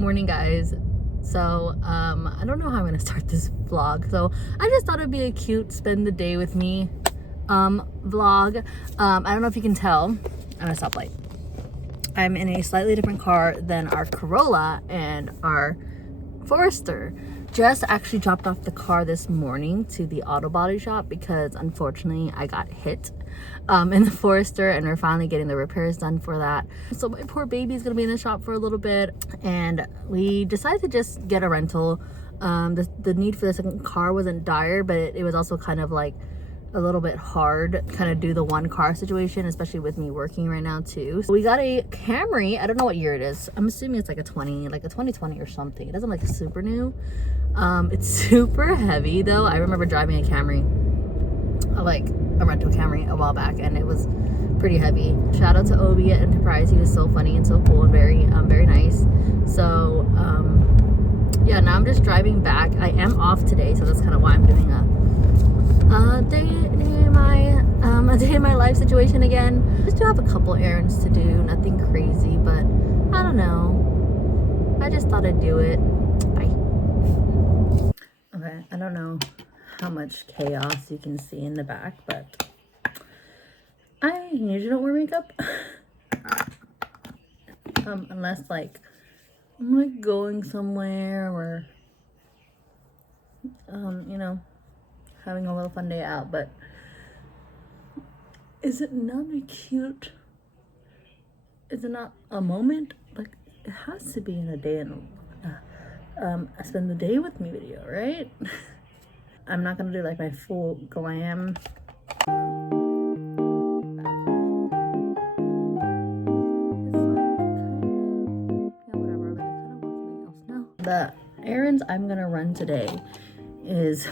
Morning, guys. So I don't know how I'm gonna start this vlog, so I just thought it'd be a cute spend the day with me vlog. I don't know if you can tell, I'm at a stoplight. I'm in a slightly different car than our Corolla and our Forester. Just actually dropped off the car this morning to the auto body shop because unfortunately I got hit in the Forester, and we're finally getting the repairs done for that. So my poor baby's gonna be in the shop for a little bit, and we decided to just get a rental. The need for the second car wasn't dire, but it was also kind of like a little bit hard kind of do the one car situation, especially with me working right now too. So we got a Camry. I don't know what year it is. I'm assuming it's like a 2020 or something. It doesn't look super new. It's super heavy though. I remember driving a Camry, like a rental Camry, a while back, and it was pretty heavy. Shout out to Obi at Enterprise. He was so funny and so cool and very nice. So yeah, now I'm just driving back. I am off today, so that's kind of why I'm doing a day in my life situation again. Just do have a couple errands to do, nothing crazy, but I don't know. I just thought I'd do it. Bye. Okay, I don't know how much chaos you can see in the back, but I usually don't wear makeup. Unless like I'm like going somewhere or you know, having a little fun day out. But is it not a cute, is it not a moment? Like, it has to be in a day and I spend the day with me video, right? I'm not gonna do like my full glam. The errands I'm gonna run today is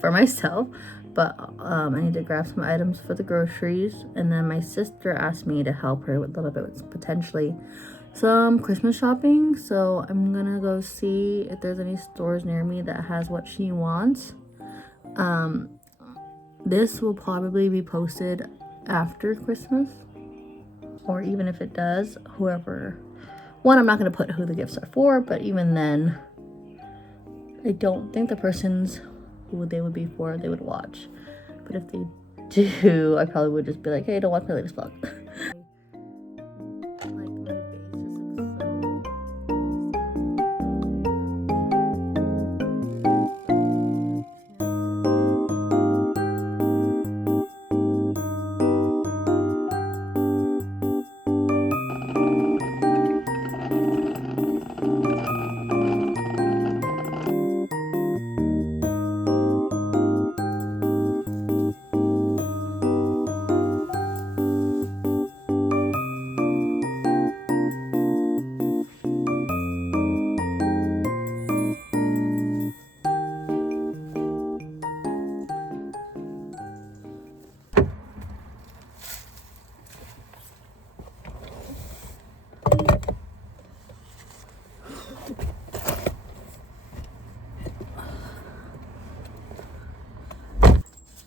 for myself, but I need to grab some items for the groceries, and then my sister asked me to help her with a little bit with potentially some Christmas shopping. So I'm gonna go see if there's any stores near me that has what she wants. This will probably be posted after Christmas, or even if it does, whoever, one, I'm not gonna put who the gifts are for, but even then I don't think the persons who they would be for, they would watch. But if they do, I probably would just be like, hey, don't watch my latest vlog.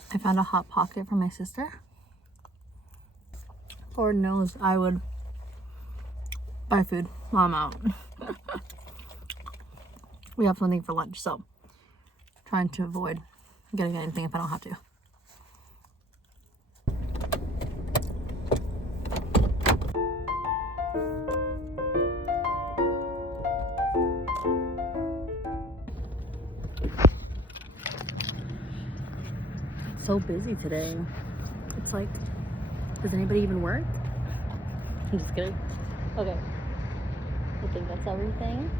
I found a Hot Pocket for my sister. Lord knows I would buy food while I'm out. We have something for lunch, so trying to avoid getting anything if I don't have to. So busy today. It's like, does anybody even work? I'm just kidding. Okay, I think that's everything.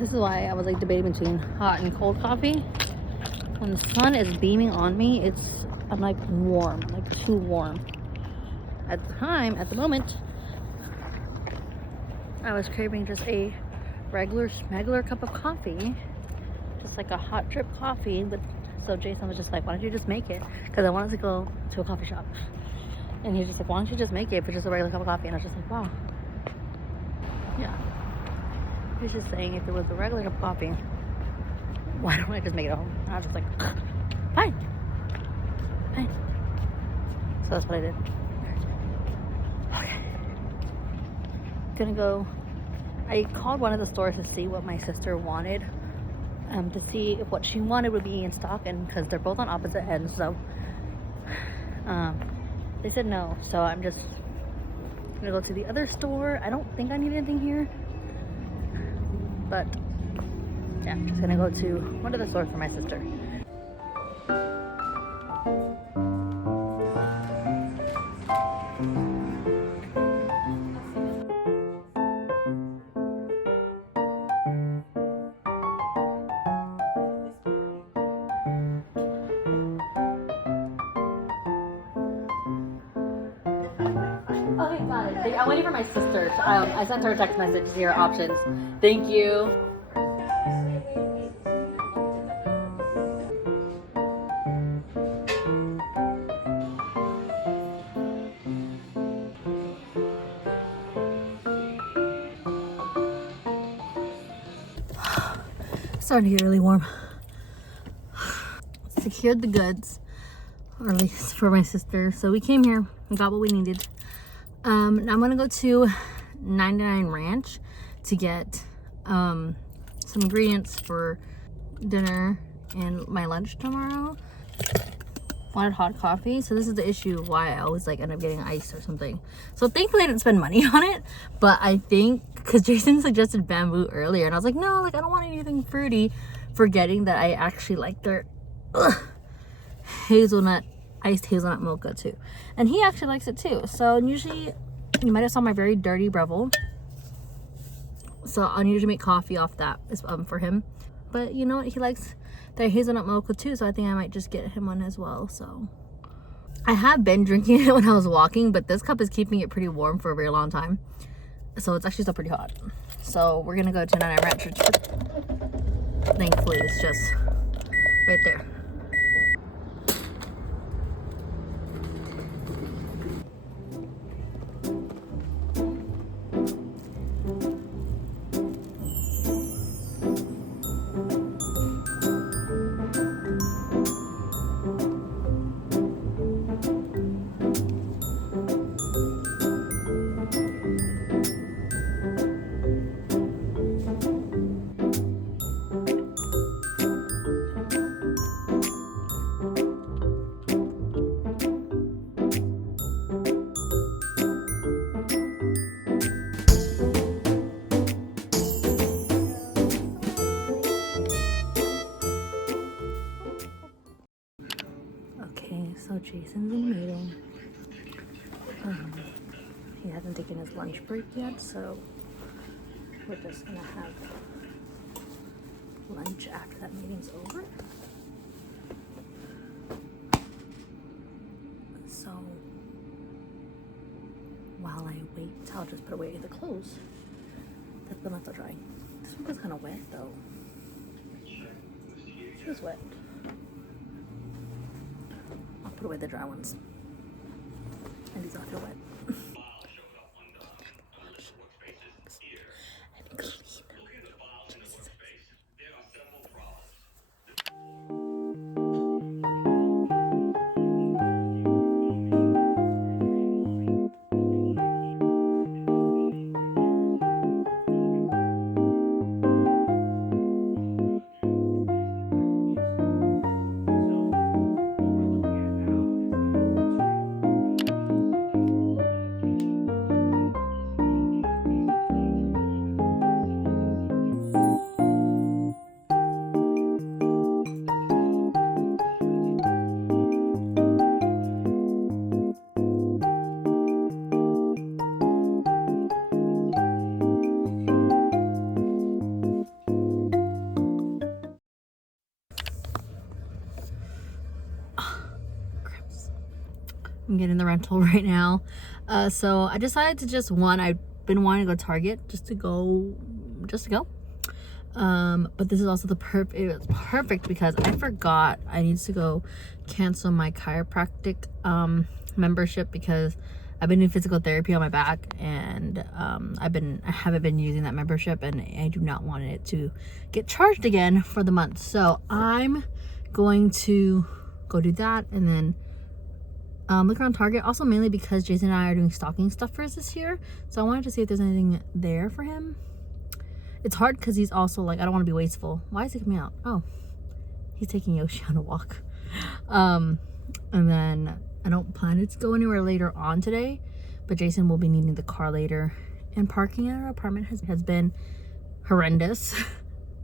This is why I was like debating between hot and cold coffee. When the sun is beaming on me, I'm like warm, like too warm. At the moment, I was craving just a regular cup of coffee. Just like a hot drip coffee. But so Jason was just like, why don't you just make it? Because I wanted to go to a coffee shop, and he's just like, why don't you just make it for just a regular cup of coffee? And I was just like, wow, yeah. He's just saying, if it was a regular cup of coffee, why don't I just make it at home? And I was just like, fine. So that's what I did. Okay, gonna go I called one of the stores to see what my sister wanted, to see if what she wanted would be in stock, and because they're both on opposite ends, so they said no. So I'm just gonna go to the other store. I don't think I need anything here, but yeah, I'm just gonna go to one of the stores for my sister. Okay, got it. I'm waiting for my sister. I sent her a text message to see her options. Thank you. Starting to get really warm. Secured the goods, or at least for my sister. So we came here, we got what we needed. Now I'm gonna go to 99 Ranch to get some ingredients for dinner and my lunch tomorrow. Wanted hot coffee, so this is the issue why I always like end up getting ice or something. So thankfully I didn't spend money on it, but I think because Jason suggested bamboo earlier and I was like, no, like I don't want anything fruity, forgetting that I actually like their iced hazelnut mocha too, and he actually likes it too. So usually you might have saw my very dirty Breville, so I'll usually make coffee off that for him, but you know what, he likes their hazelnut mocha too, so I think I might just get him one as well. So I have been drinking it when I was walking, but this cup is keeping it pretty warm for a very long time, so it's actually still pretty hot. So we're gonna go to 99 Ranch. Thankfully it's just right there. So Jason's in the meeting. He hasn't taken his lunch break yet, so we're just gonna have lunch after that meeting's over. So while I wait, I'll just put away the clothes that the are drying. This one was kind of wet though. It was wet. I'll put away the dry ones. And these all feel wet. I'm getting the rental right now. So I decided to just I've been wanting to go to Target just to go. But this is also it's perfect because I forgot I need to go cancel my chiropractic membership because I've been doing physical therapy on my back, and I haven't been using that membership, and I do not want it to get charged again for the month. So I'm going to go do that and then look around Target, also mainly because Jason and I are doing stocking stuffers this year, so I wanted to see if there's anything there for him. it's hard because he's also like, I don't want to be wasteful. Why is he coming out? Oh, he's taking Yoshi on a walk. And then I don't plan to go anywhere later on today, but Jason will be needing the car later. And parking at our apartment has been horrendous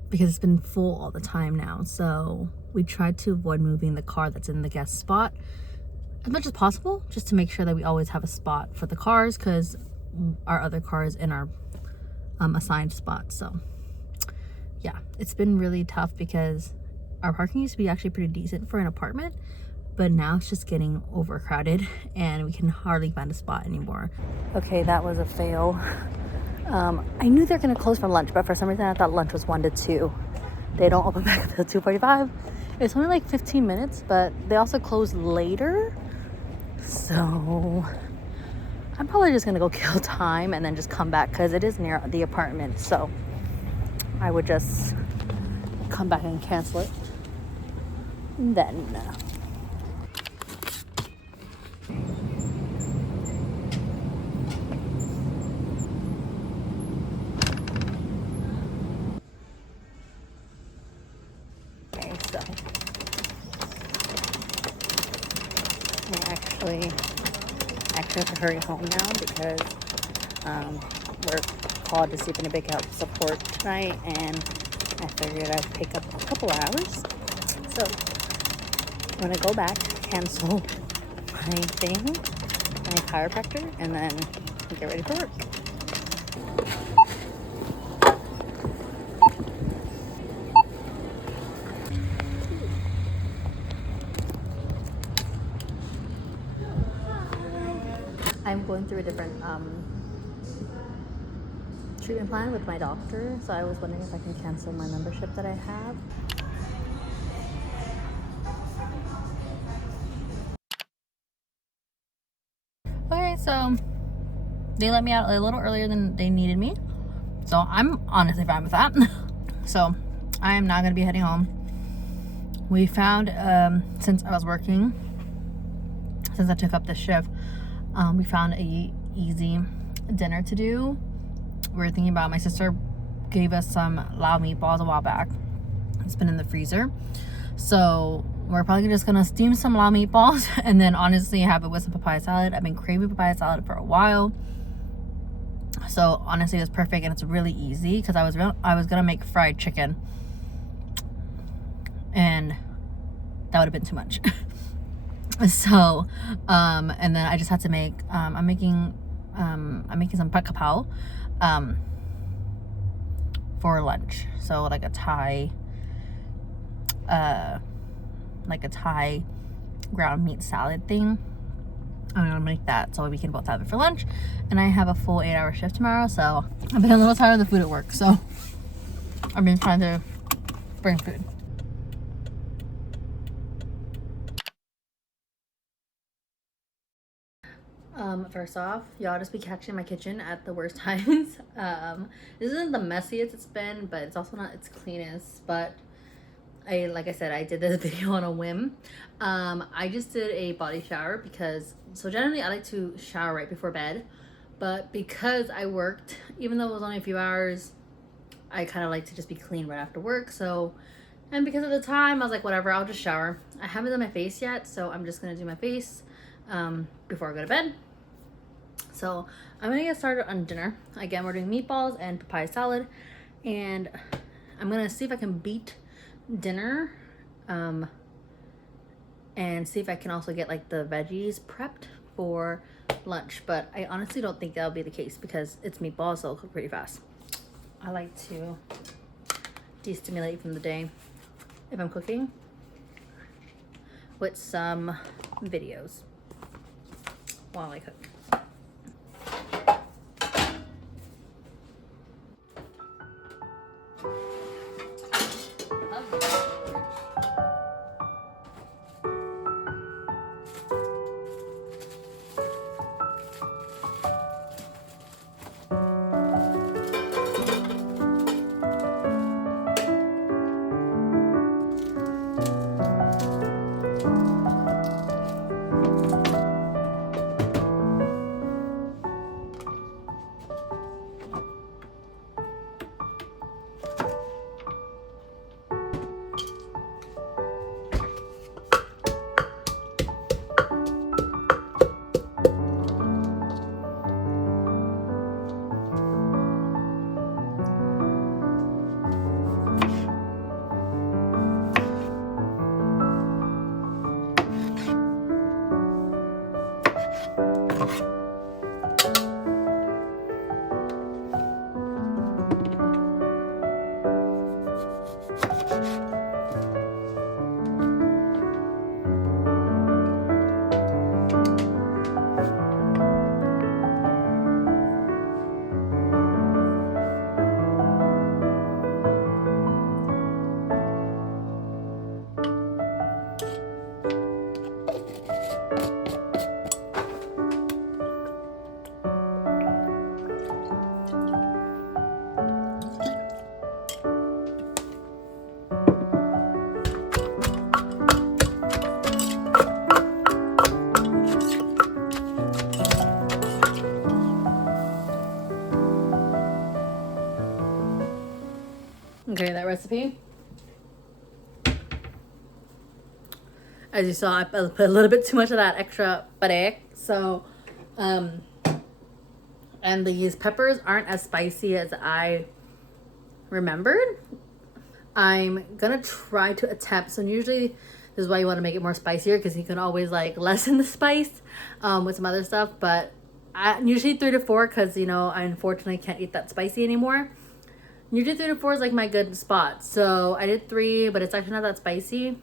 because it's been full all the time now. So we tried to avoid moving the car that's in the guest spot as much as possible, just to make sure that we always have a spot for the cars, because our other car is in our assigned spot. So yeah, it's been really tough because our parking used to be actually pretty decent for an apartment, but now it's just getting overcrowded and we can hardly find a spot anymore. Okay, that was a fail. I knew they're gonna close for lunch, but for some reason I thought lunch was 1 to 2. They don't open back until 2:45. It's only like 15 minutes, but they also close later. So I'm probably just gonna go kill time and then just come back because it is near the apartment. So I would just come back and cancel it. And then okay, so I actually have to hurry home now because we're called to see if anybody can help support tonight, and I figured I'd pick up a couple hours. So I'm gonna go back, cancel my thing, my chiropractor, and then get ready for work. I'm going through a different treatment plan with my doctor, so I was wondering if I can cancel my membership that I have. Okay, so they let me out a little earlier than they needed me, so I'm honestly fine with that. So I am not going to be heading home. We found, since I was working, since I took up this shift, we found a easy dinner to do. We were thinking about, my sister gave us some Lao meatballs a while back. It's been in the freezer. So we're probably just gonna steam some Lao meatballs and then honestly have it with some papaya salad. I've been craving papaya salad for a while. So honestly, it's perfect and it's really easy because I was gonna make fried chicken and that would have been too much. So and then I just had to make I'm making some pat kapao for lunch, so like a Thai ground meat salad thing. I'm gonna make that so we can both have it for lunch, and I have a full 8-hour shift tomorrow, so I've been a little tired of the food at work, so I've been trying to bring food. First off, y'all just be catching my kitchen at the worst times. This isn't the messiest it's been, but it's also not its cleanest. But like I said, I did this video on a whim. I just did a body shower because, so generally I like to shower right before bed, but because I worked, even though it was only a few hours, I kind of like to just be clean right after work. So, and because of the time, I was like, whatever, I'll just shower. I haven't done my face yet, so I'm just gonna do my face before I go to bed. So I'm gonna get started on dinner. Again, we're doing meatballs and papaya salad, and I'm gonna see if I can beat dinner and see if I can also get like the veggies prepped for lunch, but I honestly don't think that'll be the case because it's meatballs, so it'll cook pretty fast. I like to destimulate from the day if I'm cooking with some videos while I cook. Okay, that recipe. As you saw, I put a little bit too much of that extra pare. So, and these peppers aren't as spicy as I remembered. I'm gonna try to attempt. So usually this is why you want to make it more spicier, because you can always like lessen the spice with some other stuff. But I usually 3 to 4, because you know I unfortunately can't eat that spicy anymore. Usually 3 to 4 is like my good spot. So I did 3, but it's actually not that spicy.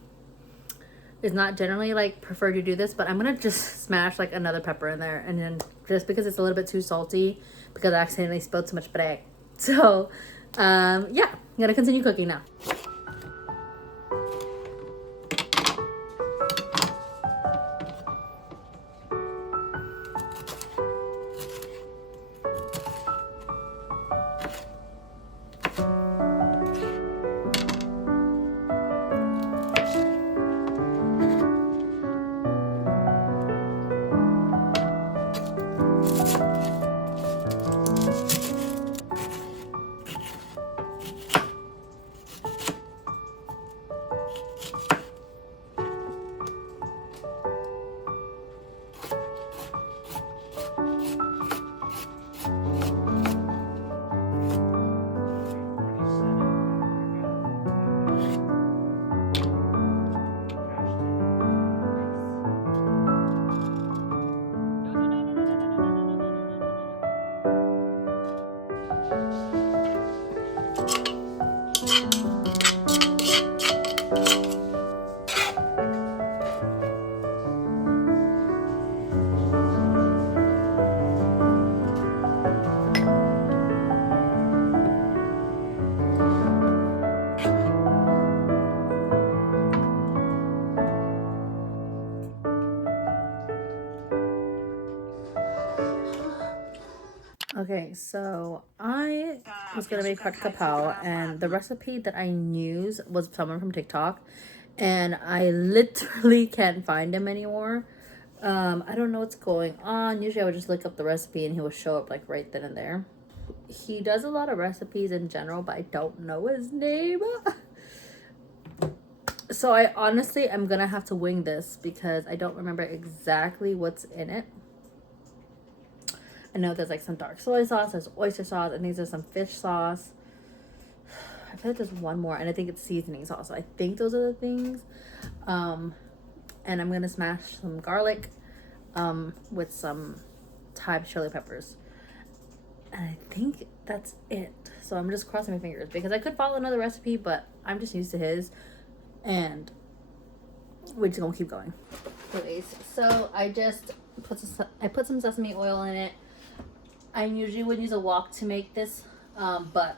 It's not generally like preferred to do this, but I'm gonna just smash like another pepper in there, and then just because it's a little bit too salty because I accidentally spilled too much puree. So yeah, I'm gonna continue cooking now. Okay, so I was gonna make hot kapow, and the recipe that I used was someone from TikTok, and I literally can't find him anymore. I don't know what's going on. Usually I would just look up the recipe and he would show up like right then and there. He does a lot of recipes in general, but I don't know his name. So I honestly am gonna have to wing this because I don't remember exactly what's in it. I know there's like some dark soy sauce, there's oyster sauce, and there's some fish sauce. I feel like there's one more, and I think it's seasoning sauce. So I think those are the things. And I'm gonna smash some garlic with some Thai chili peppers. And I think that's it. So I'm just crossing my fingers because I could follow another recipe, but I'm just used to his. And we're just gonna keep going. Anyways, so I just put some sesame oil in it. I usually would use a wok to make this, but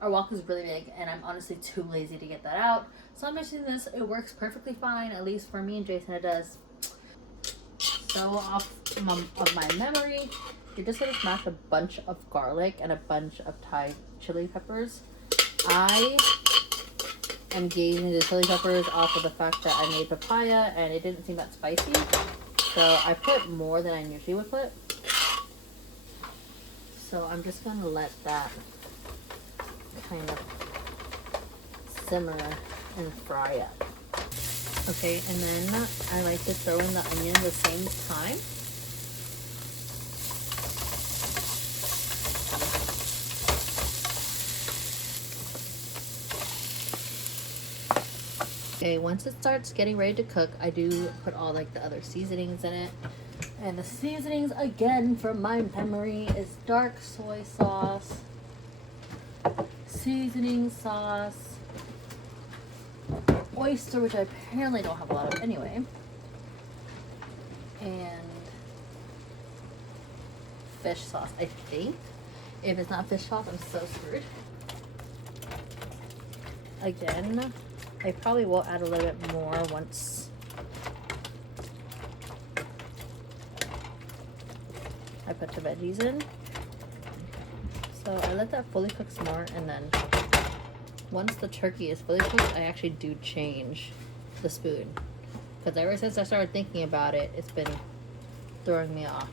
our wok is really big and I'm honestly too lazy to get that out. So I'm just using this. It works perfectly fine, at least for me and Jason it does. So off of my memory, you're just gonna smash a bunch of garlic and a bunch of Thai chili peppers. I am gauging the chili peppers off of the fact that I made papaya and it didn't seem that spicy. So I put more than I usually would put. So I'm just gonna let that kind of simmer and fry up. Okay, and then I like to throw in the onion at the same time. Okay, once it starts getting ready to cook, I do put all like the other seasonings in it. And the seasonings, again, from my memory, is dark soy sauce, seasoning sauce, oyster, which I apparently don't have a lot of anyway, and fish sauce, I think. If it's not fish sauce, I'm so screwed. Again, I probably will add a little bit more once I put the veggies in. So I let that fully cook some more, and then once the turkey is fully cooked, I actually do change the spoon. Because ever since I started thinking about it, it's been throwing me off.